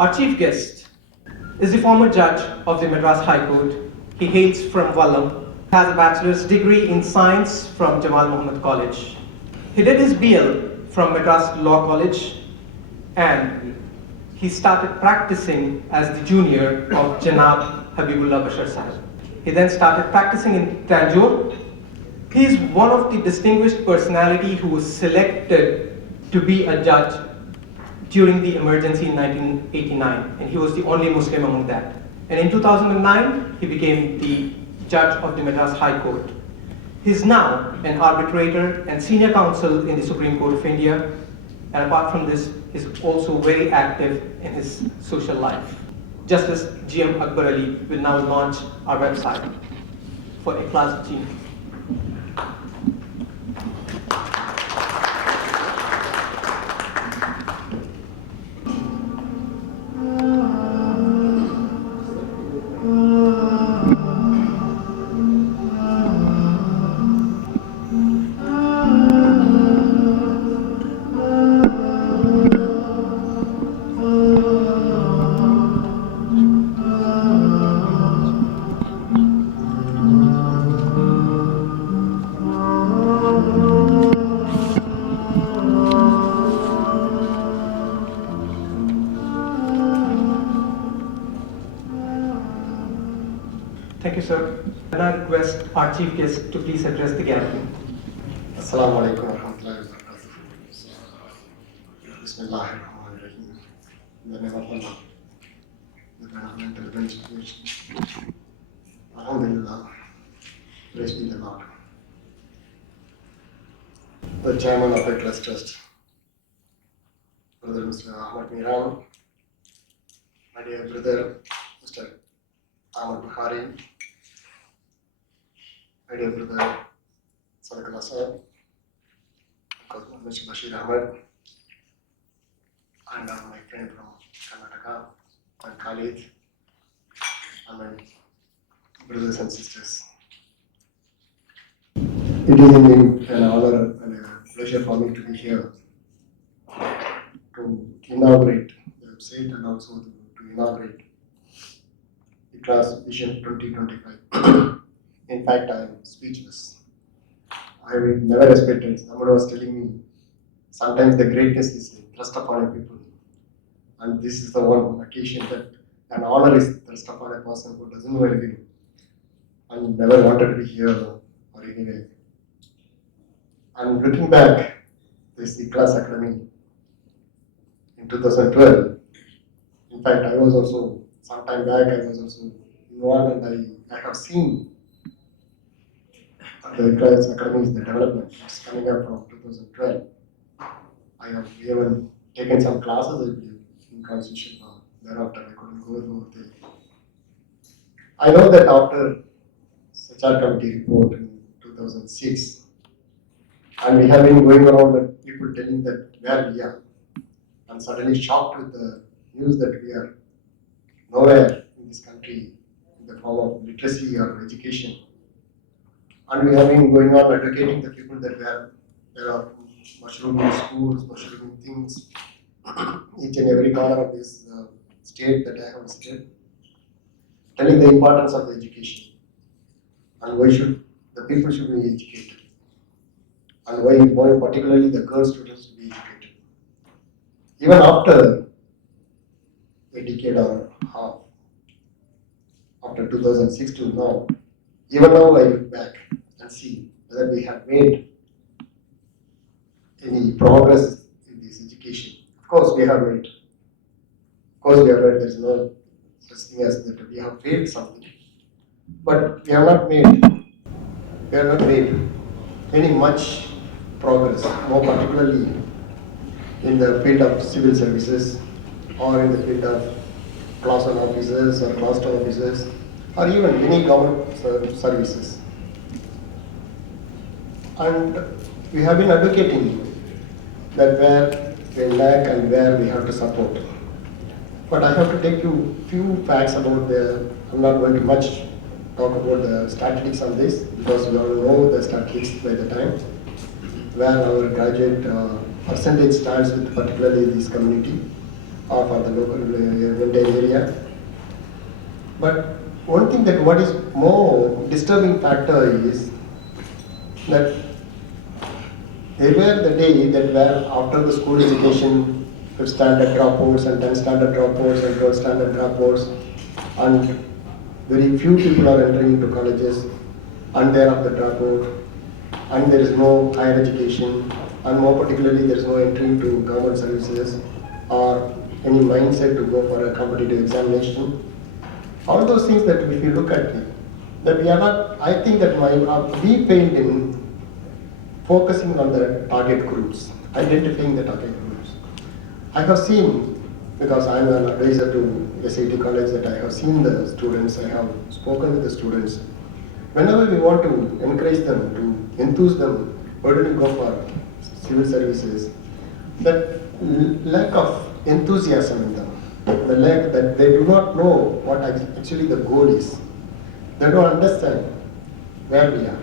Our chief guest is the former judge of the Madras High Court. He hails from Vallam, has a bachelor's degree in science from Jamal Muhammad College. He did his BL from Madras Law College, and he started practicing as the junior of Janab Habibullah Bashar Sahib. He then started practicing in Tanjore. He is one of the distinguished personality who was selected to be a judge during the emergency in 1989, and he was the only Muslim among that. And in 2009, he became the judge of the Madras High Court. He's now an arbitrator and senior counsel in the Supreme Court of India, and apart from this, he's also very active in his social life. Justice G.M. Akbar Ali will now launch our website for Ikhlas G. Thank you, sir. And I request our chief guest to please address the gathering. Assalamu alaikum wa rahmatullahi wa barakatuh. Bismillahir Rahmanir Rahim. In the name of Allah, the benevolent and beneficent. Alhamdulillah. Praise be the Lord. The chairman of Ikhlas Trust, Brother Mr. Ahmad Miran, my dear brother Mr. Ahmad Bukhari, my dear brother Sadaqallah Sahib, Mr. Bashir Ahmed, and my friend from Karnataka, and Khalid, and my brothers and sisters. It is indeed an honor and a pleasure for me to be here to inaugurate the website and also to inaugurate Ikhlas Vision 2025. In fact, I am speechless. I never expected. Someone was telling me sometimes the greatness is thrust upon a people, and this is the one occasion that an honor is thrust upon a person who doesn't know anything and never wanted to be here or anywhere. And looking back, this Ikhlas Academy in 2012. In fact, I was also some time back. I was also involved, and I have seen the Ikhlas Academy's the development is coming up from 2012. I have even taken some classes, I believe, in constitution law. Thereafter, I couldn't go through the. I know that after HR committee report in 2006, and we have been going around with people telling that where we are, and suddenly shocked with the news that we are nowhere in this country in the form of literacy or education. And we have been going on educating the people that there are mushrooming schools, mushrooming things, each and every corner of this state that I have visited, telling the importance of the education and why the people should be educated, and why particularly the girl students should be educated. Even after a decade or half, after 2006 to now, even now I look back and see whether we have made any progress in this education. Of course, we have made. Of course, we have made. There is no such thing as that we have failed something, but we have not made. We have not made any much progress, more particularly in the field of civil services or in the field of class 1 officers or class 2 officers or even any government services. And we have been advocating that where we lack and where we have to support. But I have to take you few facts about I'm not going to much talk about the statistics on this because we all know the statistics by the time, where our graduate percentage stands with particularly this community. or for the local entire area. But one thing that what is more disturbing factor is that there were the day that were after the school education, 5th standard dropouts and 10th standard dropouts and 12th standard dropouts, and very few people are entering into colleges, and they are of the dropout, and there is no higher education, and more particularly there is no entry into government services or any mindset to go for a competitive examination. All those things that if you look at it, that we are not, I think that we failed in focusing on the target groups, identifying the target groups. I have seen, because I am an advisor to SAT college, that I have seen the students, I have spoken with the students. Whenever we want to encourage them, to enthuse them, why don't you go for civil services? That lack of enthusiasm in them, the lack that they do not know what actually the goal is. They don't understand where we are.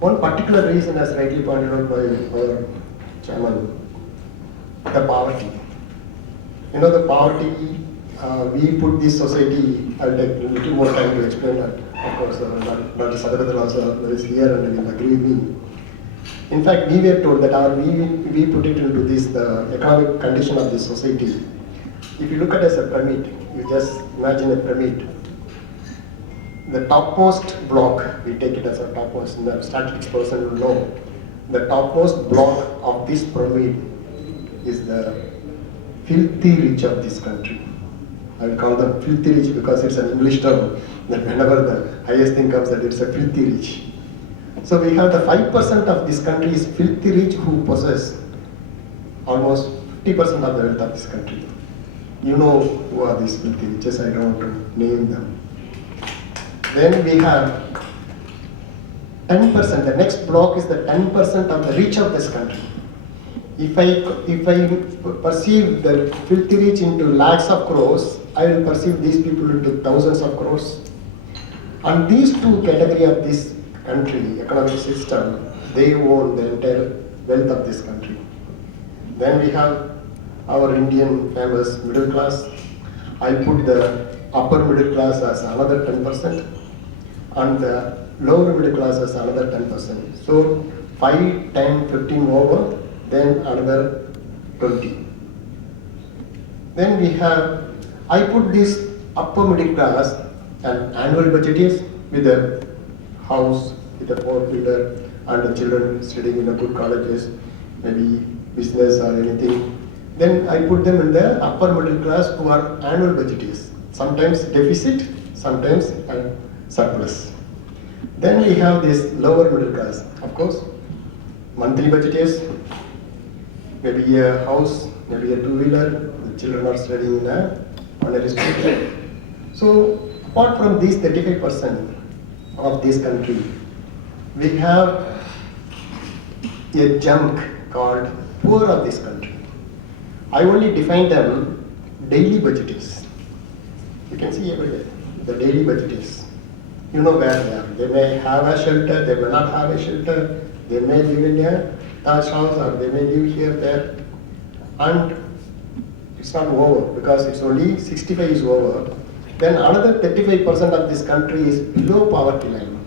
One particular reason, as rightly pointed out by our chairman, the poverty. You know, the poverty, we put this society, I'll take a little more time to explain that. Of course, Dr. Sadarathal also is here and will agree with me. In fact, we were told that we put it into this, the economic condition of this society. If you look at it as a pyramid, you just imagine a pyramid. The topmost block, we take it as a topmost, the statistics person will know, the topmost block of this pyramid is the filthy rich of this country. I will call them filthy rich because it's an English term, that whenever the highest thing comes, that it's a filthy rich. So we have the 5% of this country is filthy rich who possess almost 50% of the wealth of this country. You know who are these filthy riches, I don't want to name them. Then we have 10%, the next block is the 10% of the rich of this country. If I perceive the filthy rich into lakhs of crores, I will perceive these people into thousands of crores. And these two categories of this country, economic system, they own the entire wealth of this country. Then we have our Indian famous middle class. I put the upper middle class as another 10% and the lower middle class as another 10%. So 5, 10, 15 over, then another 20. Then we have, I put this upper middle class, an annual budget is with a house, with a four-wheeler, and the children studying in a good colleges, maybe business or anything. Then I put them in the upper middle class who are annual budgets, sometimes deficit, sometimes surplus. Then we have this lower middle class, of course, monthly budgets, maybe a house, maybe a two-wheeler, the children are studying on a school. So apart from these 35% of this country, we have a chunk called poor of this country. I only define them daily budgets. You can see everywhere, the daily budgets. You know where they are. They may have a shelter, they may not have a shelter, they may live in a Taj house or they may live here, there. And it's not over because it's only 65 is over. Then another 35% of this country is below poverty line.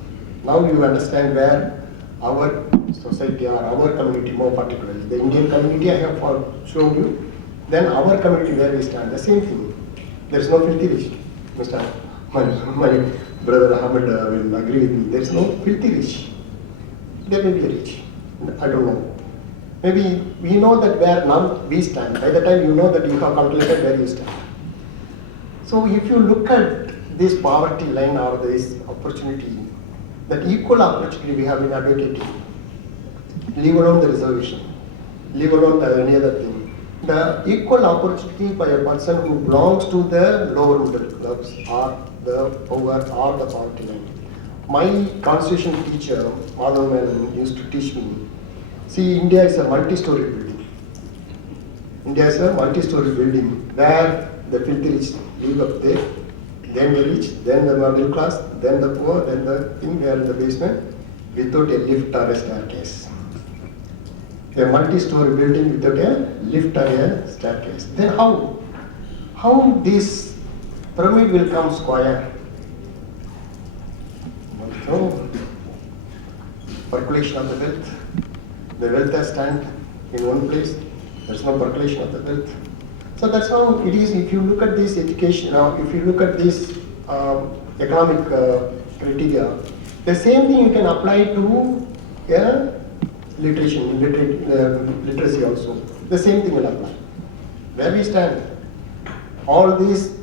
Now you understand where our society or our community more particularly, the Indian community I have shown you, then our community where we stand, the same thing. There is no filthy rich. My brother Ahmed will agree with me. There is no filthy rich. There may be a rich. I don't know. Maybe we know that where now we stand. By the time you know that you have calculated where you stand. So if you look at this poverty line or this opportunity, that equal opportunity we have been advocating, leave alone the reservation, leave alone any other thing. The equal opportunity by a person who belongs to the lower middle class or the poor or the poverty line. My constitution teacher, Madhav Menon, used to teach me, see, India is a multi-story building. India is a multi-story building where the filthy rich live up there, then the rich, then the middle class, then the poor, then the thing where in the basement without a lift or a staircase. A multi-story building without a lift or a staircase. Then how? how this pyramid will come square? No percolation of the wealth. The wealth has stand in one place. There's no percolation of the wealth. So that's how it is. If you look at this education, if you look at this economic criteria, the same thing you can apply to literacy also. The same thing will apply. Where we stand, all these,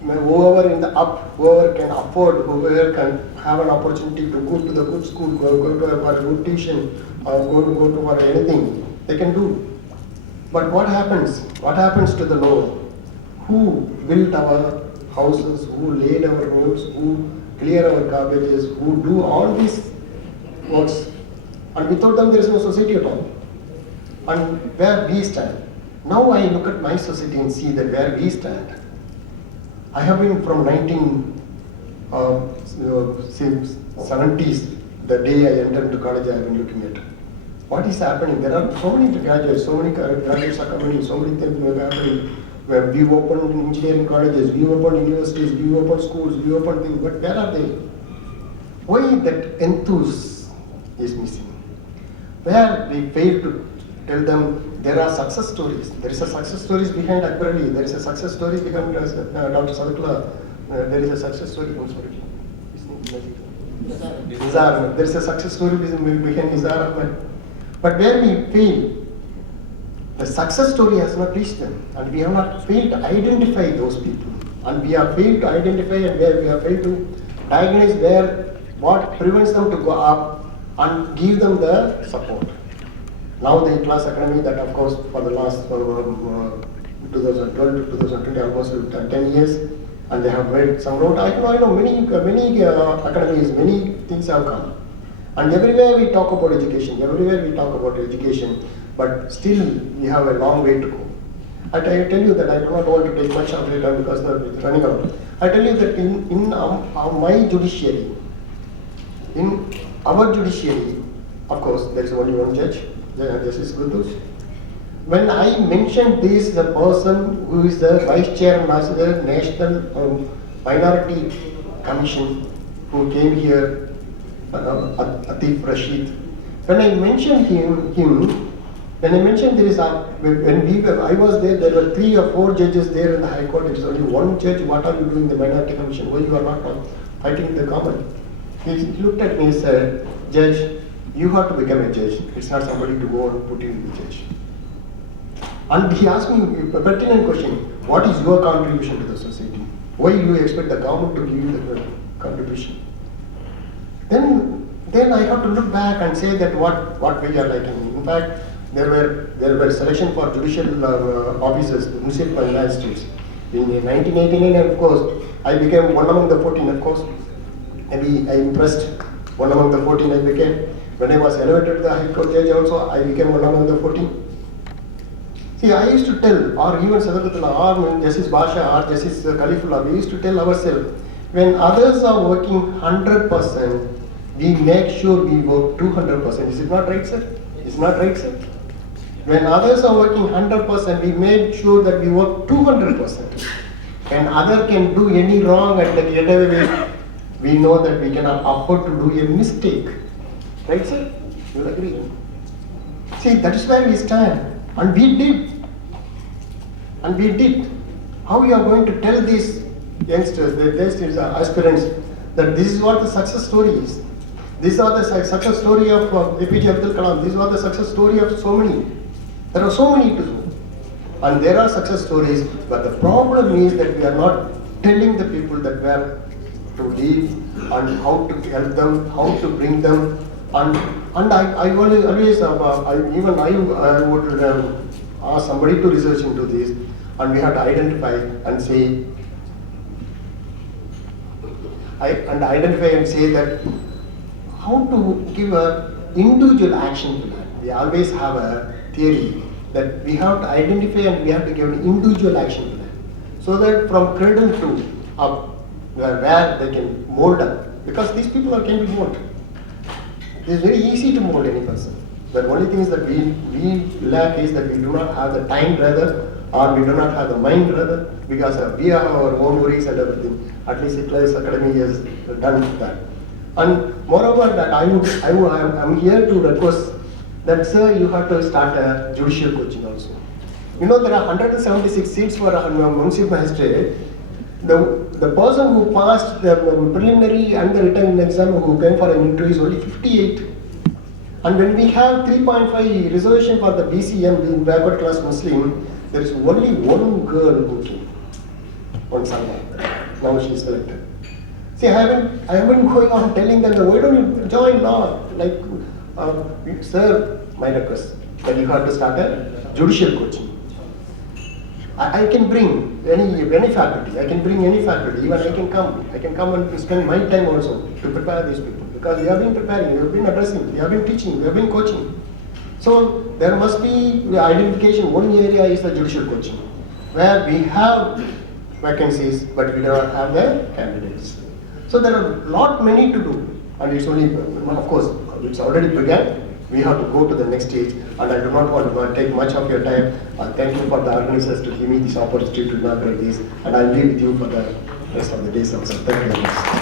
whoever in the up, whoever can afford, whoever can have an opportunity to go to the good school, go to a good tuition, or go to for anything, they can do. But what happens? What happens to the lower? Who built our houses, who laid our roads, who clear our garbages, who do all these works? And without them there is no society at all. And where we stand. Now I look at my society and see that where we stand. I have been from 1970s, the day I entered into college, I have been looking at what is happening. There are so many graduates, so many graduates are coming, so many things are happening. Where we opened engineering colleges, we opened universities, we opened schools, we opened things, but where are they? Why that enthuse is missing? Where we fail to tell them there are success stories. There is a success stories behind Akbar Ali. There is a success story behind Dr. Sadaqullah. There is a success story. I'm sorry. Nizar Ahmed. There is a success story behind Nizar Ahmed. But where we fail, the success story has not reached them, and we have not failed to identify those people, and we have failed to identify and where we have failed to diagnose where what prevents them to go up and give them the support. Now the class academy that of course for the last 2012 to 2020 almost 10 years, and they have made some road. I know many academies, many things have come. And everywhere we talk about education, but still we have a long way to go. I tell you that I do not want to take much of it because it's running out. I tell you that in my judiciary, in our judiciary, of course, there is only one judge, Justice Kudus. When I mentioned this, the person who is the Vice Chairman of the National Minority Commission, who came here, Atif Rashid. When I mentioned him, when I mentioned there is I was there, there were 3 or 4 judges there in the High Court. It is only one judge. What are you doing in the Minority Commission? Why you are not fighting the common? He looked at me and said, Judge, you have to become a judge. It's not somebody to go and put you in the judge. And he asked me a pertinent question: what is your contribution to the society? Why do you expect the government to give you the contribution? Then I have to look back and say that what we are liking. In fact, there were selection for judicial officers, municipal magistrates. In 1989, of course, I became one among the 14. Of course, maybe I impressed one among the 14. I became. When I was elevated to the High Court judge, also I became one among the 14. See, I used to tell, or even Sadaqullah, or Justice Basha, or Justice Khalifullah, we used to tell ourselves, when others are working 100%, we make sure we work 200%. Is it not right, sir? Is it not right, sir? When others are working 100%, we make sure that we work 200%. When other can do any wrong and get away with, we know that we cannot afford to do a mistake. Right, sir? You will agree? See, that is where we stand. And we did. And we did. How we are going to tell these youngsters, these aspirants, that this is what the success story is. These are the success story of APJ Abdul Kalam. These are the success story of so many. There are so many to do. And there are success stories, but the problem is that we are not telling the people that where to live and how to help them, how to bring them. And I always would ask somebody to research into this, and we have to identify and say, that how to give a individual action plan. We always have a theory that we have to identify and we have to give an individual action plan, so that from cradle to up, where they can mold up, because these people can be molded. It is very easy to mold any person. The only thing is that we lack is that we do not have the time rather or we do not have the mind rather, because we have our own worries and everything. At least Hitler's Academy has done that. And moreover, that I'm here to request that, sir, you have to start a judicial coaching also. You know, there are 176 seats for a municipal magistrate. The person who passed the preliminary and the written exam who came for an interview is only 58. And when we have 3.5 reservation for the BCM, being backward class Muslim, there is only one girl who came, one Salma. Now she is selected. See, I have been going on telling them, why don't you join law? Like, sir, my request that you have to start a judicial coaching. I can bring any faculty. I can bring any faculty. Even I can come and spend my time also to prepare these people, because we have been preparing, we have been addressing, we have been teaching, we have been coaching. So there must be the identification. One area is the judicial coaching, where we have vacancies, but we do not have the candidates. So there are many to do, and it's only, of course, it's already begun. We have to go to the next stage, and I do not want to take much of your time. Thank you for the organizers to give me this opportunity to inaugurate this, and I'll be with you for the rest of the days also. Thank you very much.